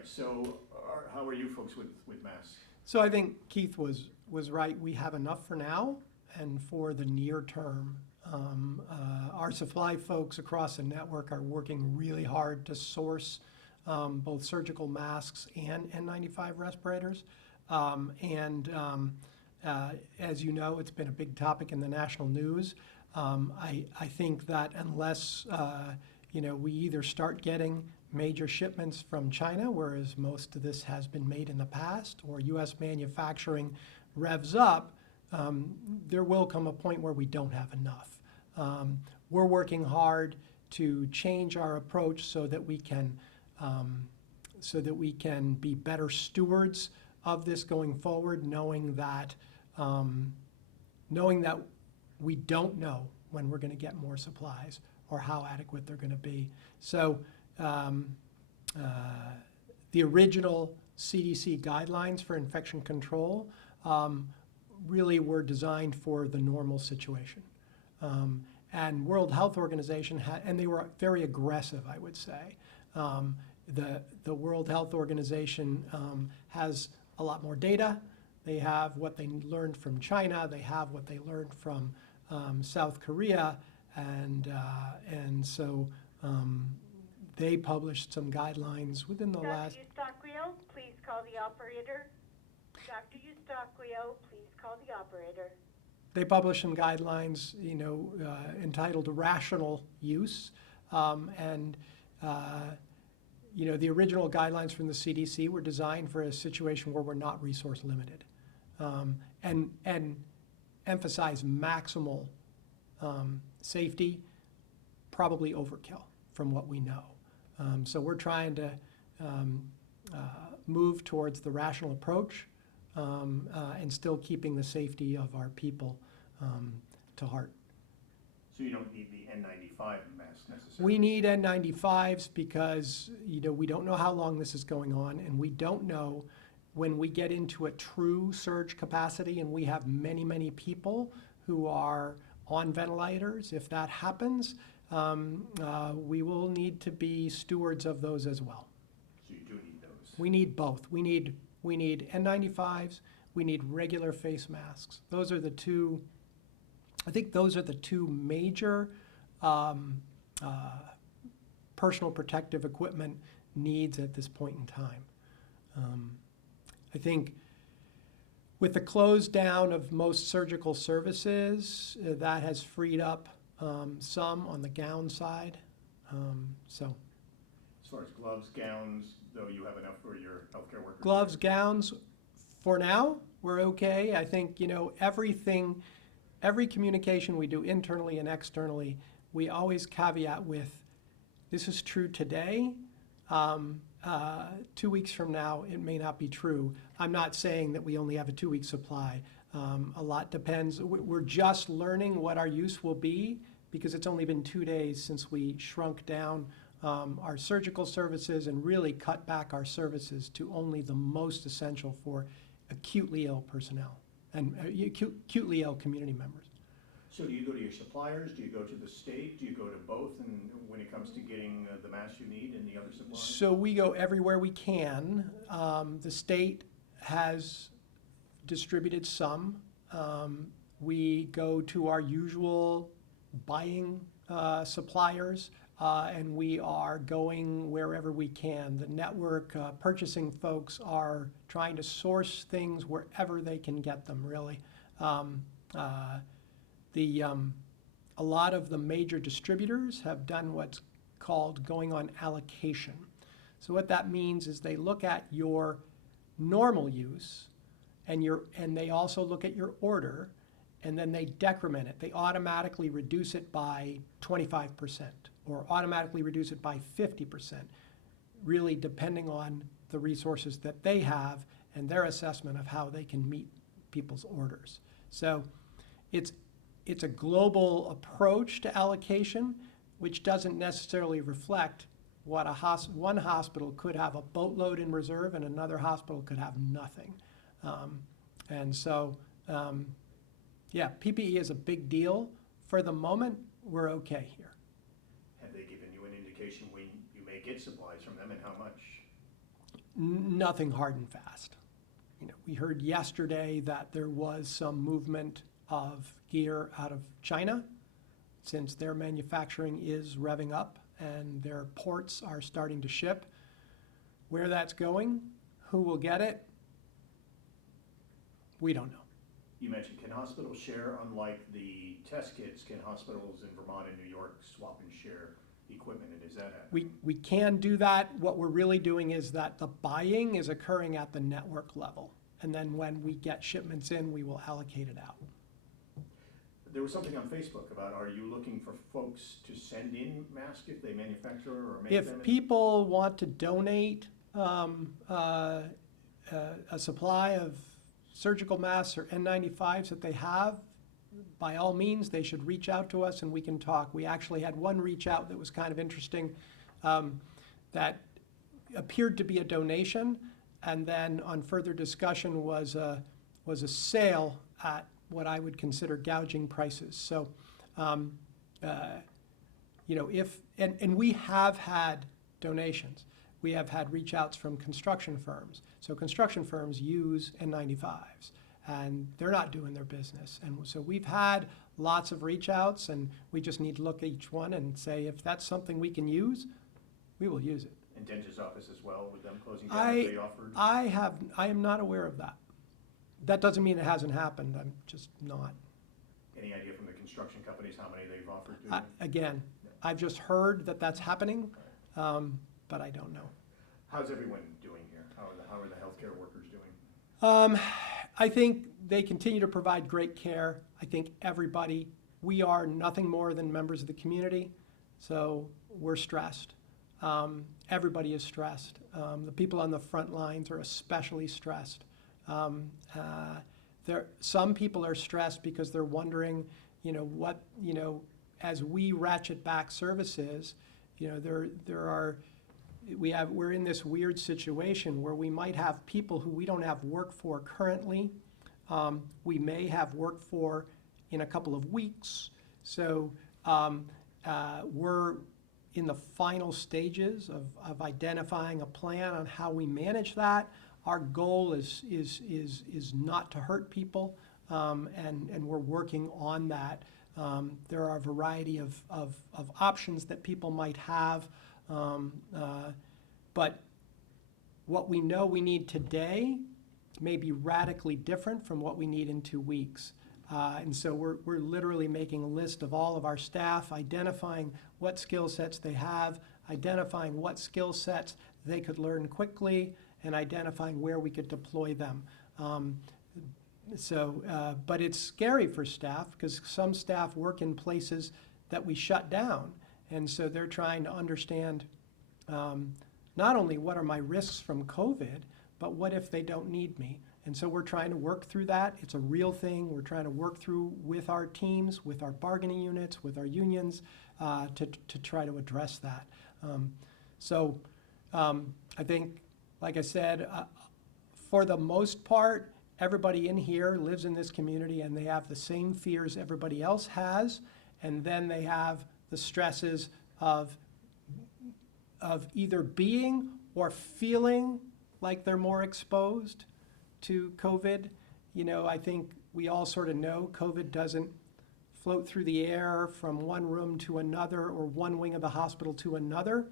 right, so how are you folks with masks? So I think Keith was right. We have enough for now and for the near term. Our supply folks across the network are working really hard to source both surgical masks and N95 respirators. As you know, it's been a big topic in the national news. I think that unless we either start getting major shipments from China, whereas most of this has been made in the past, or U.S. manufacturing revs up, there will come a point where we don't have enough. We're working hard to change our approach so that we can be better stewards of this going forward, knowing that we don't know when we're going to get more supplies or how adequate they're going to be. So the original CDC guidelines for infection control really were designed for the normal situation. And World Health Organization and they were very aggressive, I would say. The World Health Organization has a lot more data. They have what they learned from China. They have what they learned from South Korea, and so they published some guidelines within the last. Dr. Eustaquio, please call the operator. Dr. Eustaquio, please call the operator. They published some guidelines, entitled rational use, the original guidelines from the CDC were designed for a situation where we're not resource limited, and emphasize maximal safety, probably overkill from what we know. So we're trying to move towards the rational approach and still keeping the safety of our people to heart. So you don't need the N95 mask necessarily? We need N95s because we don't know how long this is going on, and we don't know when we get into a true surge capacity and we have many, many people who are on ventilators. If that happens, we will need to be stewards of those as well. So you do need those? We need both. We need N95s. We need regular face masks. Those are the two. I think those are the two major personal protective equipment needs at this point in time. I think with the close down of most surgical services, that has freed up some on the gown side. As far as gloves, gowns, though, you have enough for your healthcare workers? Gloves, gowns, for now, we're okay. I think, every communication we do internally and externally, we always caveat with, this is true today. 2 weeks from now, it may not be true. I'm not saying that we only have a 2-week supply. A lot depends. We're just learning what our use will be because it's only been 2 days since we shrunk down our surgical services and really cut back our services to only the most essential for acutely ill personnel and acutely ill community members. So do you go to your suppliers? Do you go to the state? Do you go to both? And when it comes to getting the masks you need and the other supplies? So we go everywhere we can. The state has distributed some. We go to our usual buying suppliers, and we are going wherever we can. The network purchasing folks are trying to source things wherever they can get them, really. A lot of the major distributors have done what's called going on allocation. So what that means is they look at your normal use and they also look at your order, and then they decrement it. They automatically reduce it by 25% or automatically reduce it by 50%, really depending on the resources that they have and their assessment of how they can meet people's orders. So it's a global approach to allocation, which doesn't necessarily reflect what one hospital could have a boatload in reserve and another hospital could have nothing. PPE is a big deal. For the moment, we're okay here. Have they given you an indication when you may get supplies from them and how much? Nothing hard and fast. You know, we heard yesterday that there was some movement of gear out of China since their manufacturing is revving up and their ports are starting to ship. Where that's going, who will get it, we don't know. You mentioned, can hospitals share, unlike the test kits, can hospitals in Vermont and New York swap and share equipment, and is that happening? We can do that. What we're really doing is that the buying is occurring at the network level. And then when we get shipments in, we will allocate it out. There was something on Facebook about, are you looking for folks to send in masks if they manufacture or make them? If people want to donate a supply of surgical masks or N95s that they have, by all means, they should reach out to us and we can talk. We actually had one reach out that was kind of interesting, that appeared to be a donation, and then on further discussion was a sale at what I would consider gouging prices. So, you know, and we have had donations. We have had reach outs from construction firms. So construction firms use N95s and they're not doing their business. And so we've had lots of reach outs, and we just need to look at each one and say, if that's something we can use, we will use it. And dentist office as well, with them closing down, if they offered? I am not aware of that. That doesn't mean it hasn't happened. I'm just not. Any idea from the construction companies how many they've offered to? Again, No. I've just heard that that's happening, but I don't know. How's everyone doing here? How are the healthcare workers doing? I think they continue to provide great care. I think we are nothing more than members of the community, so we're stressed. Everybody is stressed. The people on the front lines are especially stressed. Some people are stressed because they're wondering, as we ratchet back services, we're in this weird situation where we might have people who we don't have work for currently. We may have work for in a couple of weeks. So we're in the final stages of identifying a plan on how we manage that. Our goal is not to hurt people, and we're working on that. There are a variety of options that people might have, but what we know we need today may be radically different from what we need in 2 weeks. And so we're literally making a list of all of our staff, identifying what skill sets they have, identifying what skill sets they could learn quickly, and identifying where we could deploy them. But it's scary for staff because some staff work in places that we shut down. And so they're trying to understand not only what are my risks from COVID, but what if they don't need me? And so we're trying to work through that. It's a real thing. We're trying to work through with our teams, with our bargaining units, with our unions to try to address that. I think, like I said, for the most part, everybody in here lives in this community and they have the same fears everybody else has. And then they have the stresses of either being or feeling like they're more exposed to COVID. I think we all sort of know COVID doesn't float through the air from one room to another or one wing of the hospital to another.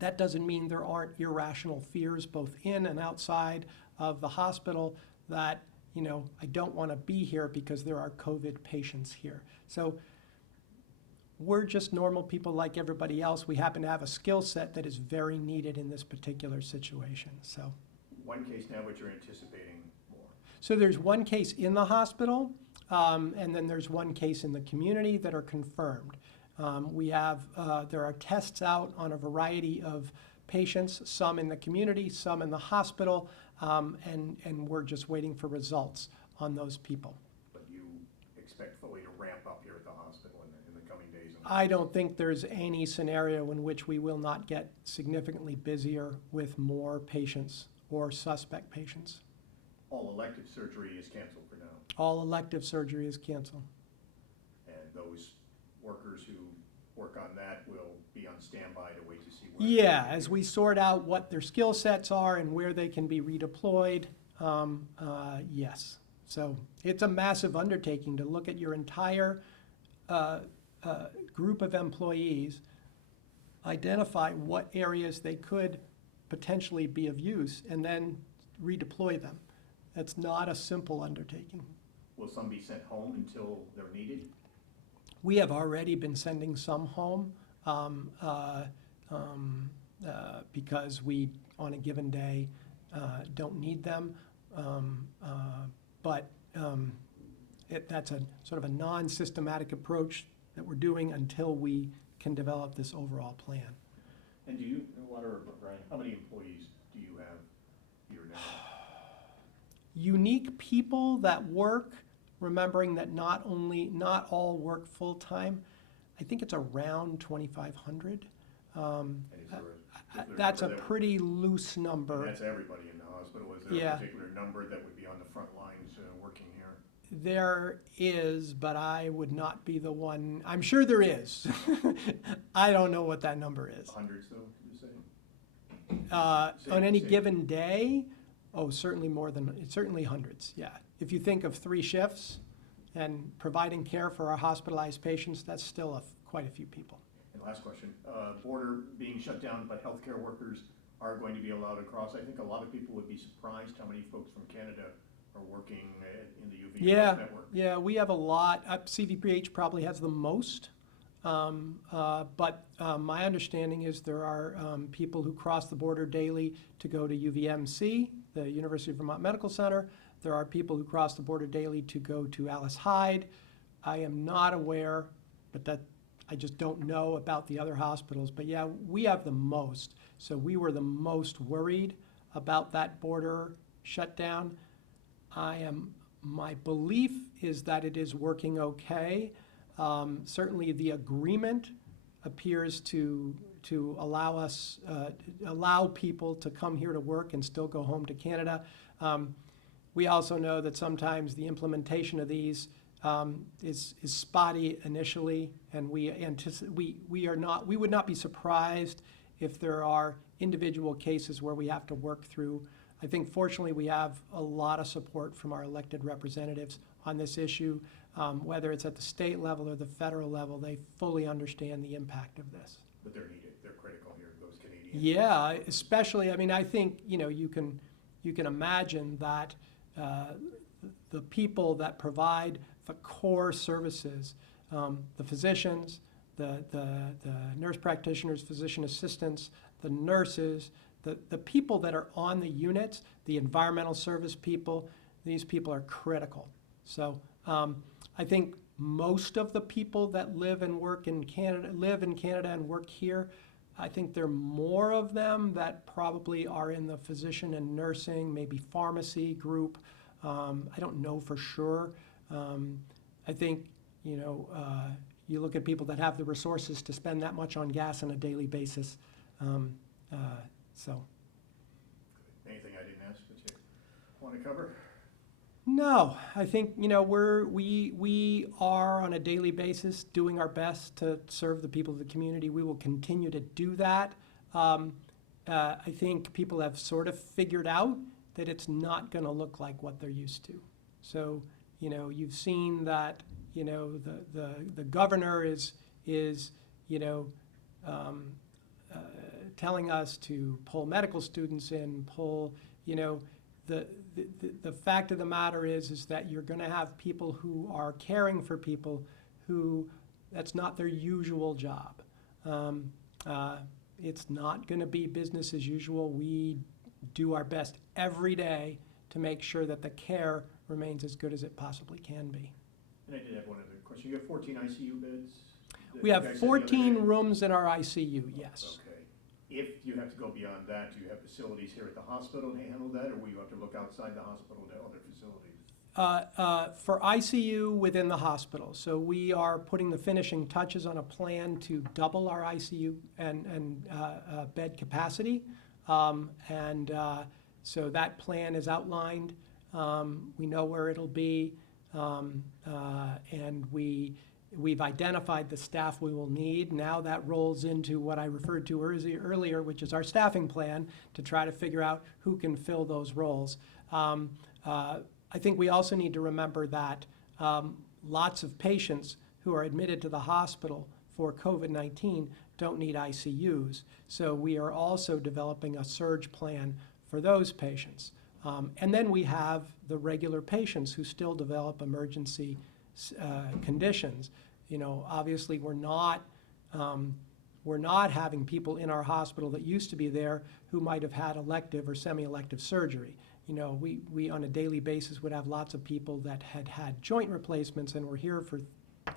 That doesn't mean there aren't irrational fears both in and outside of the hospital that, I don't want to be here because there are COVID patients here. So we're just normal people like everybody else. We happen to have a skill set that is very needed in this particular situation. So One case now, but you're anticipating more. So there's one case in the hospital, and then there's one case in the community that are confirmed. There are tests out on a variety of patients, some in the community, some in the hospital, and we're just waiting for results on those people. But you expect fully to ramp up here at the hospital in the coming days? I don't think there's any scenario in which we will not get significantly busier with more patients or suspect patients. All elective surgery is canceled for now, All elective surgery is canceled. and those workers who work on that will be on standby to wait to see where. Yeah, as we sort out what their skill sets are and where they can be redeployed, yes. So it's a massive undertaking to look at your entire group of employees, identify what areas they could potentially be of use, and then redeploy them. That's not a simple undertaking. Will some be sent home until they're needed? We have already been sending some home because we, on a given day, don't need them. But that's a sort of a non-systematic approach that we're doing until we can develop this overall plan. And do you, Wouter or Brian, how many employees do you have here now? Unique people that work, remembering that not all work full-time. I think it's around 2,500. And is there a particular That's a number that pretty loose number. And that's everybody in the hospital. Is there Yeah. a particular number that would be on the front lines working here? There is, but I would not be the one. I'm sure there is. I don't know what that number is. Hundreds, though, you say? On any Same. given day, oh, certainly certainly hundreds, yeah. If you think of 3 shifts and providing care for our hospitalized patients, that's still quite a few people. And last question, border being shut down, but healthcare workers are going to be allowed across. I think a lot of people would be surprised how many folks from Canada are working in the UV network. Yeah, we have a lot. CVPH probably has the most. But my understanding is there are people who cross the border daily to go to UVMC, the University of Vermont Medical Center. There are people who cross the border daily to go to Alice Hyde. I am not aware, but that I just don't know about the other hospitals. But yeah, we have the most. So we were the most worried about that border shutdown. My belief is that it is working okay. Certainly the agreement appears to allow people to come here to work and still go home to Canada. We also know that sometimes the implementation of these is spotty initially, and we would not be surprised if there are individual cases where we have to work through. I think fortunately we have a lot of support from our elected representatives on this issue. Whether it's at the state level or the federal level, they fully understand the impact of this. But they're needed, they're critical here, those Canadians. Yeah, especially, I mean, I think, you can imagine that the people that provide the core services, the physicians, the nurse practitioners, physician assistants, the nurses, the people that are on the units, the environmental service people, these people are critical. So I think most of the people that live in Canada and work here, I think there are more of them that probably are in the physician and nursing, maybe pharmacy group. I don't know for sure. I think, you look at people that have the resources to spend that much on gas on a daily basis. So. Anything I didn't ask that you want to cover? No, I think, we are on a daily basis doing our best to serve the people of the community. We will continue to do that. I think people have sort of figured out that it's not going to look like what they're used to. So, you've seen that, the governor is telling us to pull medical students in, the fact of the matter is that you're going to have people who are caring for people who that's not their usual job. It's not going to be business as usual. We do our best every day to make sure that the care remains as good as it possibly can be. And I did have one other question. You have 14 ICU beds? We have 14 rooms in our ICU, yes. Okay. If you have to go beyond that, do you have facilities here at the hospital to handle that, or will you have to look outside the hospital to other facilities? For ICU within the hospital. So we are putting the finishing touches on a plan to double our ICU and bed capacity. So that plan is outlined. We know where it'll be. And we We've identified the staff we will need. Now that rolls into what I referred to earlier, which is our staffing plan to try to figure out who can fill those roles. I think we also need to remember that lots of patients who are admitted to the hospital for COVID-19 don't need ICUs. So we are also developing a surge plan for those patients. And then we have the regular patients who still develop emergency conditions. You know, obviously we're not having people in our hospital that used to be there who might have had elective or semi-elective surgery. You know, we on a daily basis would have lots of people that had had joint replacements and were here for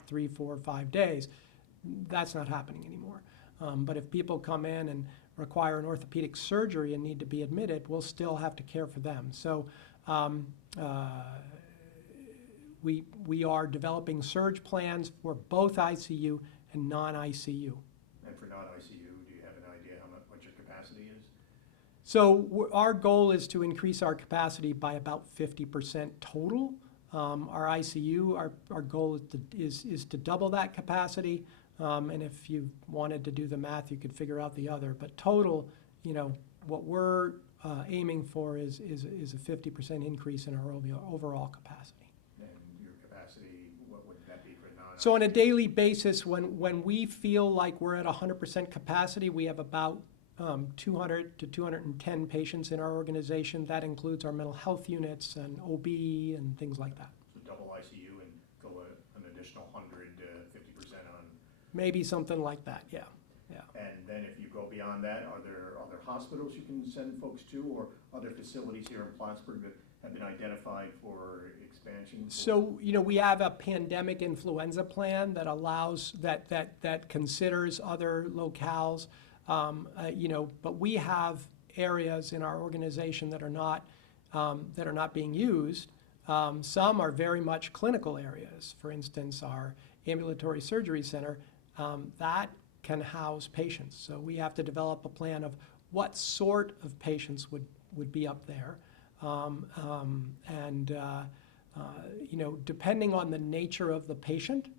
3, 4, 5 days. That's not happening anymore. But if people come in and require an orthopedic surgery and need to be admitted, we'll still have to care for them. So we are developing surge plans for both ICU and non-ICU. And for non-ICU, do you have an idea what your capacity is? So our goal is to increase our capacity by about 50% total. Our ICU, our goal is to double that capacity. And if you wanted to do the math, you could figure out the other. But total, you know, what we're aiming for is a 50% increase in our overall capacity. And your capacity, what would that be for non-ICU? So on a daily basis, when we feel like we're at 100% capacity, we have about 200 to 210 patients in our organization. That includes our mental health units and OB and things like that. So double ICU and go an additional 100 to 50% on. Maybe something like that, yeah. And then if you go beyond that, are there other hospitals you can send folks to, or other facilities here in Plattsburgh that have been identified for expansion? So, you know, we have a pandemic influenza plan that allows, that considers other locales. You know, but we have areas in our organization that are not being used. Some are very much clinical areas. For instance, our ambulatory surgery center, that can house patients. So we have to develop a plan of what sort of patients would be up there. You know, depending on the nature of the patient,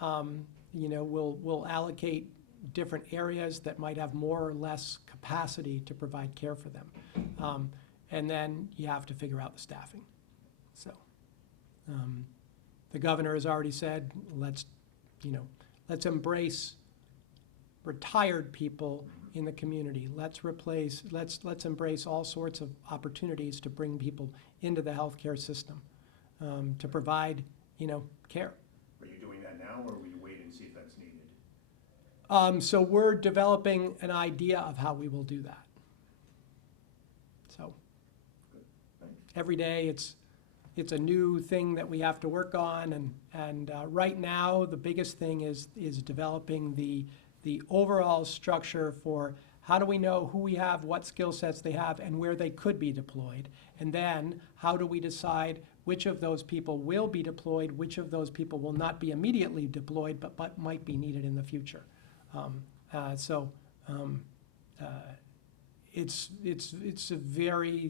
you know, we'll allocate different areas that might have more or less capacity to provide care for them. And then you have to figure out the staffing. So the governor has already said, let's embrace retired people in the community. Let's embrace all sorts of opportunities to bring people into the healthcare system to provide, you know, care. Are you doing that now, or will you wait and see if that's needed? So we're developing an idea of how we will do that. So every day it's a new thing that we have to work on, and right now the biggest thing is developing the overall structure for how do we know who we have, what skill sets they have, and where they could be deployed, and then how do we decide which of those people will be deployed, which of those people will not be immediately deployed but might be needed in the future. It's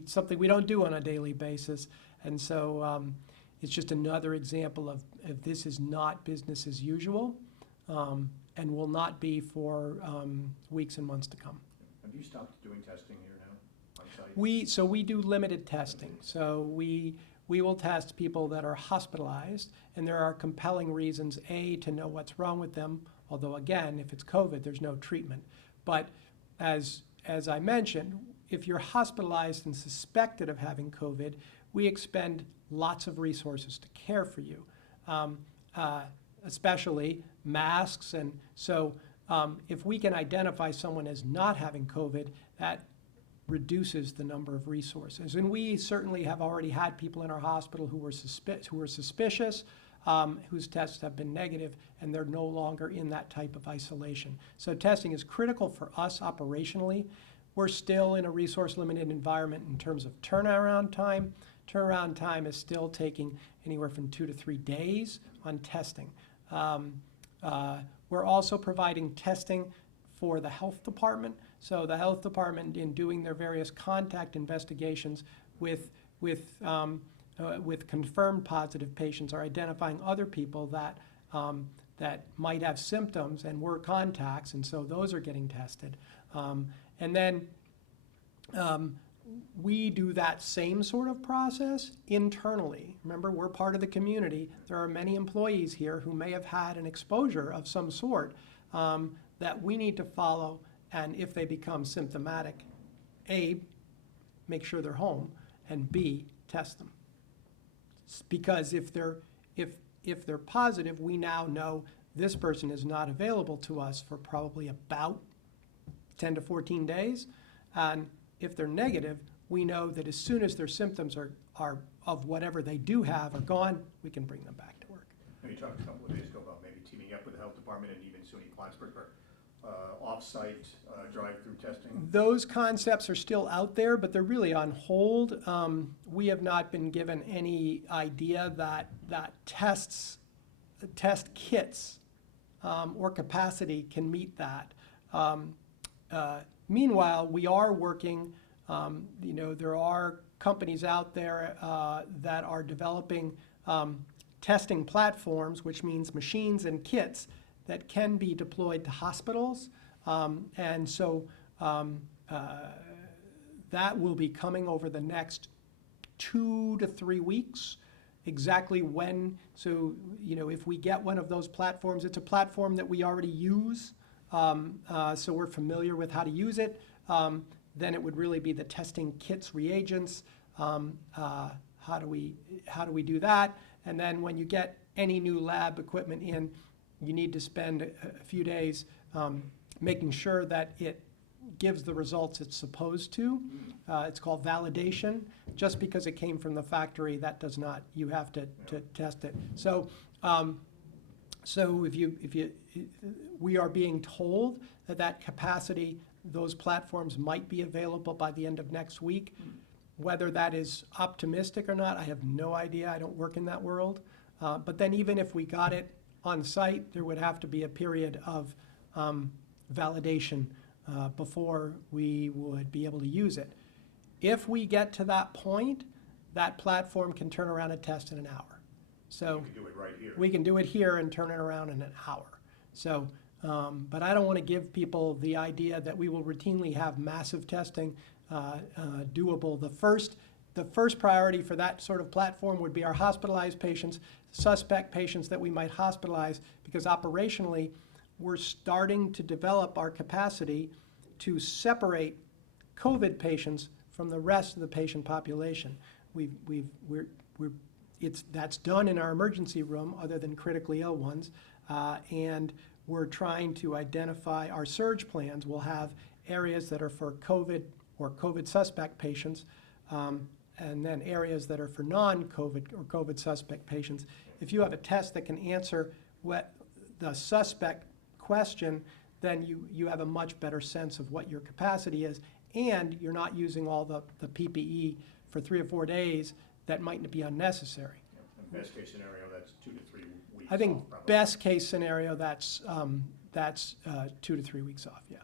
something we don't do on a daily basis, and so it's just another example of this is not business as usual, and will not be for weeks and months to come. Have you stopped doing testing here now on site? So we do limited testing. So we will test people that are hospitalized, and there are compelling reasons, A, to know what's wrong with them, although again, if it's COVID, there's no treatment. But as I mentioned, if you're hospitalized and suspected of having COVID, we expend lots of resources to care for you, especially masks. And so if we can identify someone as not having COVID, that reduces the number of resources. And we certainly have already had people in our hospital who were suspicious, whose tests have been negative, and they're no longer in that type of isolation. So testing is critical for us operationally. We're still in a resource-limited environment in terms of turnaround time. Turnaround time is still taking anywhere from 2 to 3 days on testing. We're also providing testing for the health department. So the health department, in doing their various contact investigations with confirmed positive patients, are identifying other people that that might have symptoms and were contacts, and so those are getting tested. And then we do that same sort of process internally. Remember, we're part of the community. There are many employees here who may have had an exposure of some sort that we need to follow, and if they become symptomatic, A, make sure they're home, and B, test them. Because if they're positive, we now know this person is not available to us for probably about 10 to 14 days. And if they're negative, we know that as soon as their symptoms are of whatever they do have are gone, we can bring them back to work. You talked a couple of days ago about maybe teaming up with the health department and even SUNY Plattsburgh for off-site drive-through testing. Those concepts are still out there, but they're really on hold. We have not been given any idea that test kits or capacity can meet that. Meanwhile, we are working, there are companies out there that are developing testing platforms, which means machines and kits that can be deployed to hospitals. And so that will be coming over the next 2 to 3 weeks. Exactly when, so if we get one of those platforms, it's a platform that we already use, so we're familiar with how to use it. Then it would really be the testing kits, reagents. How do we do that? And then when you get any new lab equipment in, you need to spend a few days making sure that it gives the results it's supposed to. It's called validation. Just because it came from the factory, that does not. You have to test it. So, we are being told that capacity, those platforms might be available by the end of next week. Whether that is optimistic or not, I have no idea. I don't work in that world. But then even if we got it on site, there would have to be a period of validation before we would be able to use it. If we get to that point, that platform can turn around a test in an hour. So You can do it right here. we can do it here and turn it around in an hour. So, but I don't want to give people the idea that we will routinely have massive testing doable. The first priority for that sort of platform would be our hospitalized patients, suspect patients that we might hospitalize, because operationally, we're starting to develop our capacity to separate COVID patients from the rest of the patient population. That's done in our emergency room, other than critically ill ones, and we're trying to identify our surge plans. We'll have areas that are for COVID or COVID suspect patients, and then areas that are for non-COVID or COVID suspect patients. If you have a test that can answer what the suspect question, then you have a much better sense of what your capacity is, and you're not using all the PPE for 3 or 4 days that might be unnecessary. Yeah, best case scenario, that's 2 to 3 weeks. I think off, probably. best case scenario, that's 2 to 3 weeks off, yeah.